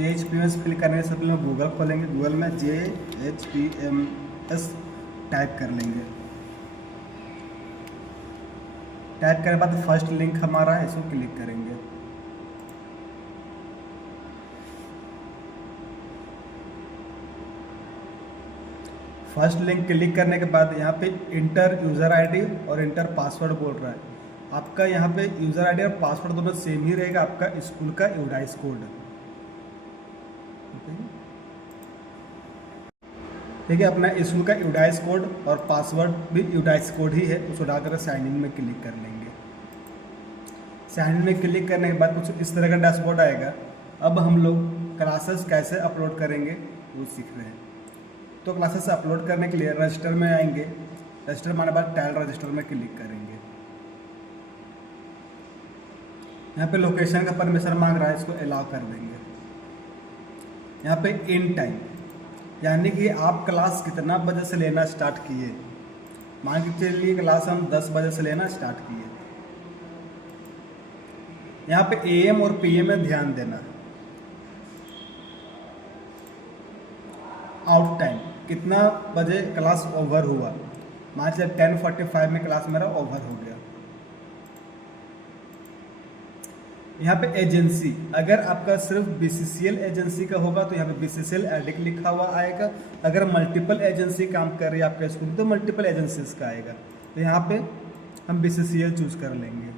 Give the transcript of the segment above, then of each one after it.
JHPMS fill करने से पहले गूगल खोलेंगे, गूगल में JHPMS टाइप कर लेंगे। टाइप करने के बाद फर्स्ट लिंक हमारा है, इसको क्लिक करेंगे। फर्स्ट लिंक क्लिक करने के बाद यहाँ पे इंटर यूज़र आईडी और इंटर पासवर्ड बोल रहा है। आपका यहाँ पे यूज़र आईडी और पासवर्ड दोनों सेम ही रहेगा, आपका स्कूल का यूडाइस कोड। ठीक है, अपना स्कूल का यूडाइस कोड और पासवर्ड भी यूडाइस कोड ही है, उसको डालकर साइन इन में क्लिक कर लेंगे। साइन इन में क्लिक करने के बाद कुछ इस तरह का डैशबोर्ड आएगा। अब हम लोग क्लासेस कैसे अपलोड करेंगे वो सीख रहे हैं। तो क्लासेस अपलोड करने के लिए रजिस्टर में आएंगे, रजिस्टर माने बाद टाइल रजिस्टर में क्लिक करेंगे। यहाँ पे लोकेशन का परमिशन मांग रहा है, इसको अलाउ कर देंगे। यहाँ पे इन टाइम यानी कि आप क्लास कितना बजे से लेना स्टार्ट किए। मान के चलिए क्लास हम 10 बजे से लेना स्टार्ट किए। यहाँ पे AM और PM में ध्यान देना। आउट टाइम कितना बजे क्लास ओवर हुआ। मान लीजिए 10:45 में क्लास मेरा ओवर हो गया। यहाँ पे एजेंसी, अगर आपका सिर्फ BCCL एजेंसी का होगा तो यहाँ पे BCCL एडिक लिखा हुआ आएगा। अगर मल्टीपल एजेंसी काम कर रही है आपके स्कूल तो मल्टीपल एजेंसीज का आएगा। तो यहाँ पे हम BCCL चूज कर लेंगे।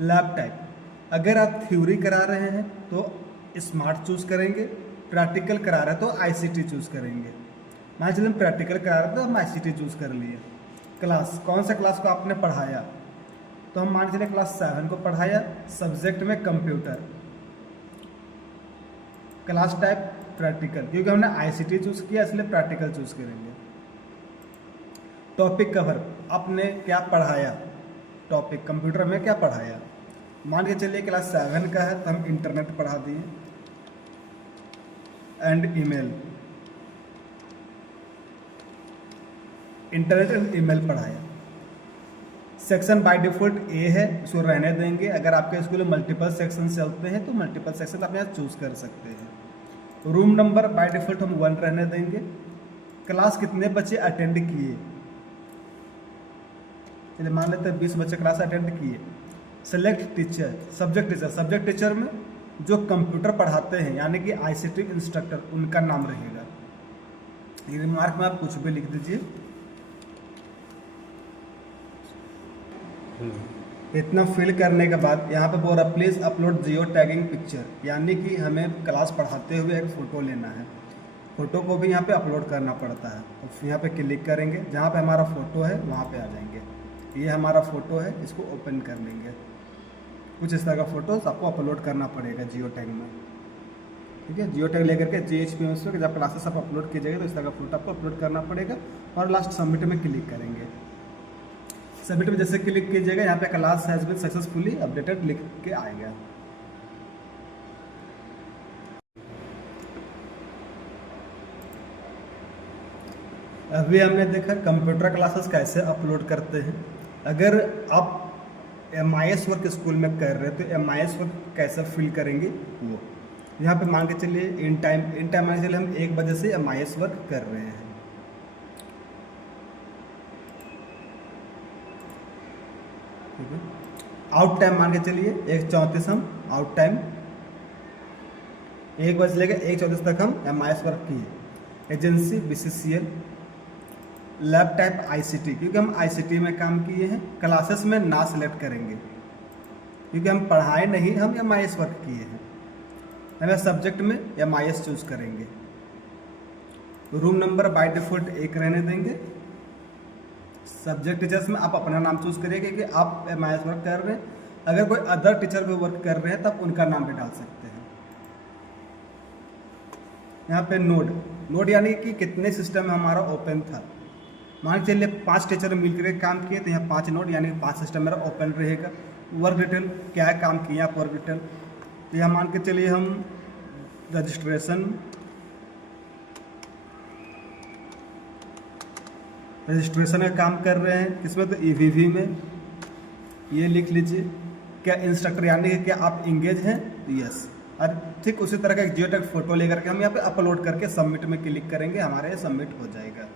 लैब टाइप, अगर आप थ्योरी करा रहे हैं तो स्मार्ट चूज करेंगे, प्रैक्टिकल करा रहे हैं तो ICT चूज करेंगे। मान चलिए हम प्रैक्टिकल करा रहे थे तो हम ICT चूज कर लिए। क्लास, कौन सा क्लास को आपने पढ़ाया, तो हम मान चलिए क्लास 7 को पढ़ाया, सब्जेक्ट में कंप्यूटर। क्लास टाइप प्रैक्टिकल, क्योंकि हमने ICT चूज किया इसलिए प्रैक्टिकल चूज करेंगे। टॉपिक कवर, आपने क्या पढ़ाया, टॉपिक कंप्यूटर में क्या पढ़ाया। मान के चलिए क्लास 7 का है तो हम इंटरनेट पढ़ा दिए and email, internet and email पढ़ाया। सेक्शन बाय डिफॉल्ट A है, इसको रहने देंगे। अगर आपके स्कूल में मल्टीपल सेक्शन चलते हैं तो मल्टीपल सेक्शन आप यहाँ चूज कर सकते हैं। रूम नंबर बाय डिफॉल्ट हम 1 रहने देंगे। क्लास कितने बच्चे अटेंड किए, चलिए मान लेते हैं 20 बच्चे क्लास अटेंड किए। सेलेक्ट टीचर, सब्जेक्ट टीचर में जो कंप्यूटर पढ़ाते हैं यानी कि ICT इंस्ट्रक्टर, उनका नाम रहेगा। ये रिमार्क में आप कुछ भी लिख दीजिए। इतना फिल करने के बाद यहाँ पे बोल रहा please upload geo tagging picture, यानी कि हमें क्लास पढ़ाते हुए एक फ़ोटो लेना है। फ़ोटो को भी यहाँ पे अपलोड करना पड़ता है। तो यहाँ पे क्लिक करेंगे, जहाँ पे हमारा फ़ोटो है वहाँ पे आ जाएंगे। ये हमारा फ़ोटो है, इसको ओपन कर लेंगे। कुछ इस तरह का फ़ोटोज़ आपको अपलोड करना पड़ेगा जियो टैग में। ठीक है, जियो टैग लेकर के JHPMS में जब क्लासेस आप अपलोड कीजिएगा तो इस तरह का फ़ोटो आपको अपलोड करना पड़ेगा। और लास्ट सबमिट में क्लिक करेंगे। सबमिट में जैसे क्लिक कीजिएगा यहाँ पे class has been successfully updated लिख के आएगा। अभी हमने देखा कंप्यूटर क्लासेस कैसे अपलोड करते हैं। अगर आप MIS वर्क स्कूल में कर रहे हैं तो MIS वर्क कैसे फिल करेंगे वो यहाँ पे मान के चलिए इन टाइम मान के चलिए हम 1 बजे से MIS वर्क कर रहे हैं। ठीक है, आउट टाइम मान के चलिए 1:34 हम आउट टाइम 1 बजे से लेकर 1:34 तक हम MIS वर्क किए। Agency BCCL, lab type ICT, क्योंकि हम ICT में काम किए हैं। क्लासेस में ना सेलेक्ट करेंगे क्योंकि हम पढ़ाए नहीं, हम MIS वर्क किए हैं। हमें सब्जेक्ट में MIS चूज करेंगे। रूम नंबर बाय डिफॉल्ट 1 रहने देंगे। सब्जेक्ट टीचर्स में आप अपना नाम चूज करिएगा कि आप MIS वर्क कर रहे हैं। अगर कोई अदर टीचर भी वर्क कर रहे हैं तब उनका नाम भी डाल सकते हैं। यहाँ पे नोड यानी कि कितने सिस्टम हमारा ओपन था। मान के चलिए 5 टीचर मिलकर काम किए तो यहाँ 5 नोड यानी 5 सिस्टम मेरा ओपन रहेगा। वर्क डिटेल क्या काम किया आप वर्क डिटेल, तो यहाँ मान के चलिए हम रजिस्ट्रेशन का काम कर रहे हैं। किसमें, तो EVV में। ये लिख लीजिए। क्या इंस्ट्रक्टर यानी कि क्या आप इंगेज हैं, यस। और ठीक उसी तरह का एक जियो टैग फोटो लेकर के हम यहाँ पे अपलोड करके सबमिट में क्लिक करेंगे, हमारे सबमिट हो जाएगा।